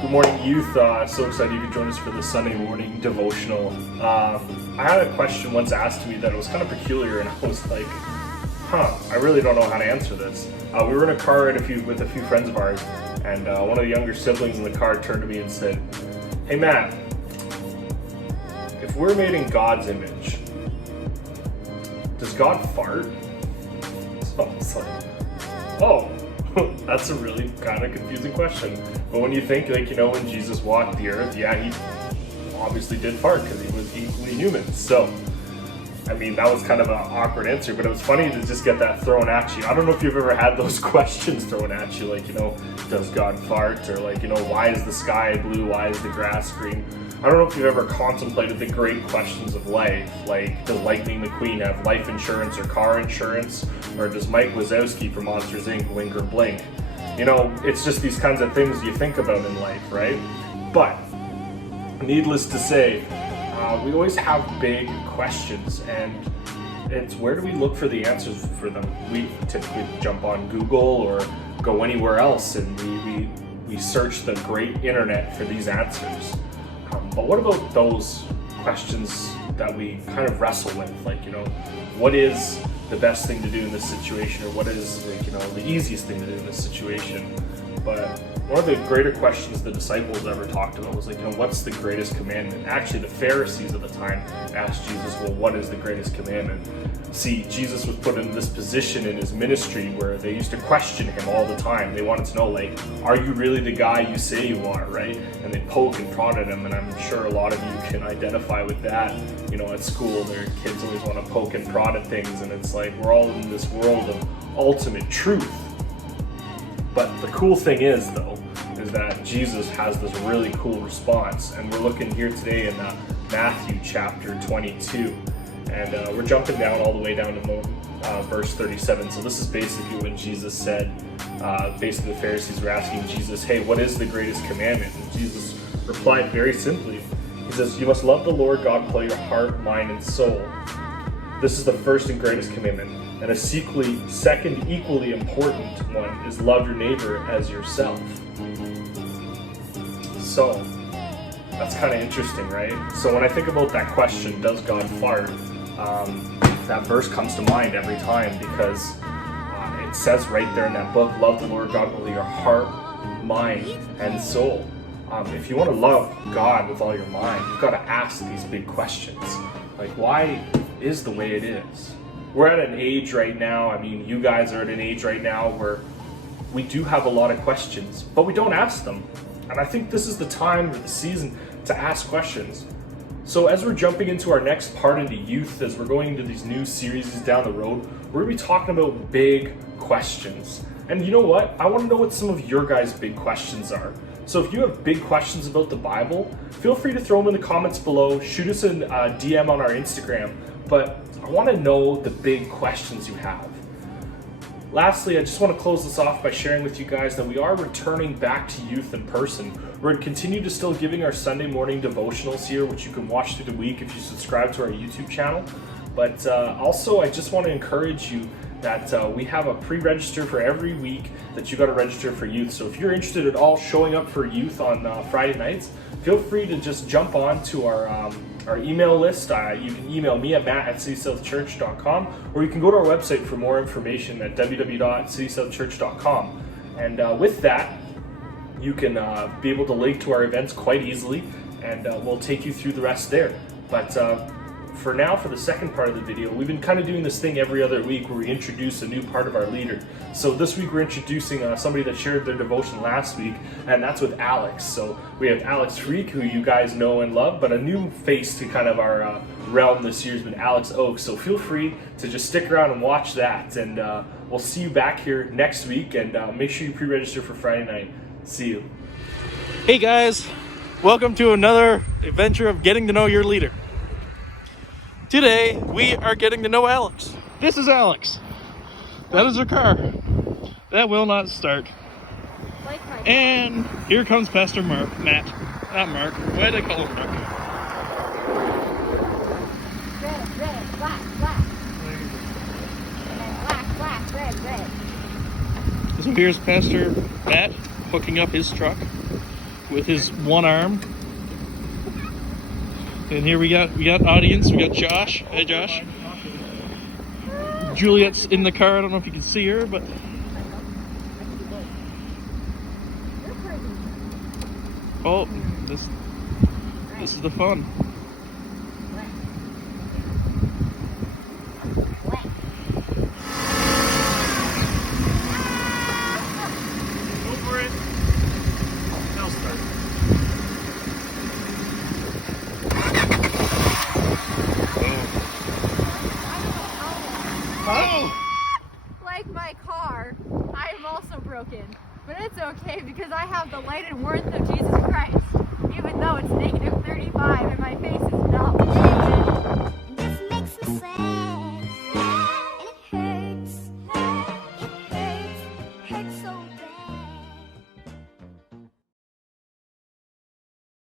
Good morning, youth. So excited you could join us for the Sunday morning devotional. I had a question once asked to me that was kind of peculiar, and I was like, I really don't know how to answer this. We were in a car with a few friends of ours, and one of the younger siblings in the car turned to me and said, "Hey Matt, if we're made in God's image, does God fart?" So I was like, oh, that's a really kind of confusing question. But when you think, when Jesus walked the earth, yeah, he obviously did fart because he was equally human. So, I mean, that was kind of an awkward answer, but it was funny to just get that thrown at you. I don't know if you've ever had those questions thrown at you, does God fart? Or why is the sky blue? Why is the grass green? I don't know if you've ever contemplated the great questions of life, like does Lightning McQueen have life insurance or car insurance? Or does Mike Wazowski from Monsters Inc. wink or blink? It's just these kinds of things you think about in life, right? But, needless to say, we always have big questions, and it's where do we look for the answers for them? We typically jump on Google or go anywhere else, and we search the great internet for these answers. But what about those questions that we kind of wrestle with? What is the best thing to do in this situation, or what is the easiest thing to do in this situation? But one of the greater questions the disciples ever talked about was what's the greatest commandment? Actually, the Pharisees at the time asked Jesus, well, what is the greatest commandment? See, Jesus was put in this position in his ministry where they used to question him all the time. They wanted to know, are you really the guy you say you are, right? And they poke and prod at him, and I'm sure a lot of you can identify with that. At school, their kids always want to poke and prod at things, and it's like we're all in this world of ultimate truth. But the cool thing is that Jesus has this really cool response, and we're looking here today in Matthew chapter 22, and we're jumping down all the way down to verse 37. So this is basically when Jesus said, basically the Pharisees were asking Jesus, hey, what is the greatest commandment? And Jesus replied very simply. He says, you must love the Lord God with all your heart, mind, and soul. This is the first and greatest commandment. And a second equally important one is love your neighbor as yourself. So, that's kind of interesting, right? So when I think about that question, does God fart? That verse comes to mind every time because it says right there in that book, love the Lord God with all your heart, mind, and soul. If you want to love God with all your mind, you've got to ask these big questions. Why is the way it is? We're at an age right now, you guys are at an age right now where we do have a lot of questions, but we don't ask them. And I think this is the time or the season to ask questions. So as we're jumping into our next part into youth, as we're going into these new series down the road, we're going to be talking about big questions. And you know what? I want to know what some of your guys' big questions are. So if you have big questions about the Bible, feel free to throw them in the comments below, shoot us a DM on our Instagram, but I want to know the big questions you have. Lastly, I just want to close this off by sharing with you guys that we are returning back to youth in person. We're going to continue to still giving our Sunday morning devotionals here, which you can watch through the week if you subscribe to our YouTube channel. But also, I just want to encourage you that we have a pre-register for every week that you got to register for youth. So if you're interested at all showing up for youth on Friday nights, feel free to just jump on to our email list. You can email me at matt@citysouthchurch.com, or you can go to our website for more information at www.citysouthchurch.com. And with that, you can be able to link to our events quite easily, and we'll take you through the rest there. But for now, for the second part of the video, we've been kind of doing this thing every other week where we introduce a new part of our leader. So this week we're introducing somebody that shared their devotion last week, and that's with Alex. So we have Alex Freak, who you guys know and love, but a new face to kind of our realm this year has been Alex Oaks. So feel free to just stick around and watch that, and we'll see you back here next week, and make sure you pre-register for Friday night. See you. Hey guys, welcome to another adventure of getting to know your leader. Today, we are getting to know Alex. This is Alex. That is her car. That will not start. And here comes Pastor Matt. Not Mark. Why did I call him Mark? Red, black, black. And then black, red. So here's Pastor Matt hooking up his truck. with his one arm. And here we got audience. We got Josh. Hey, Josh. Juliet's in the car. I don't know if you can see her, but oh, this is the fun. Go for it. Now start. Oh. Like my car, I am also broken. But it's okay because I have the light and warmth of Jesus Christ. Even though it's negative 35 and my face is not. This makes me sad. And it hurts. It hurts so bad.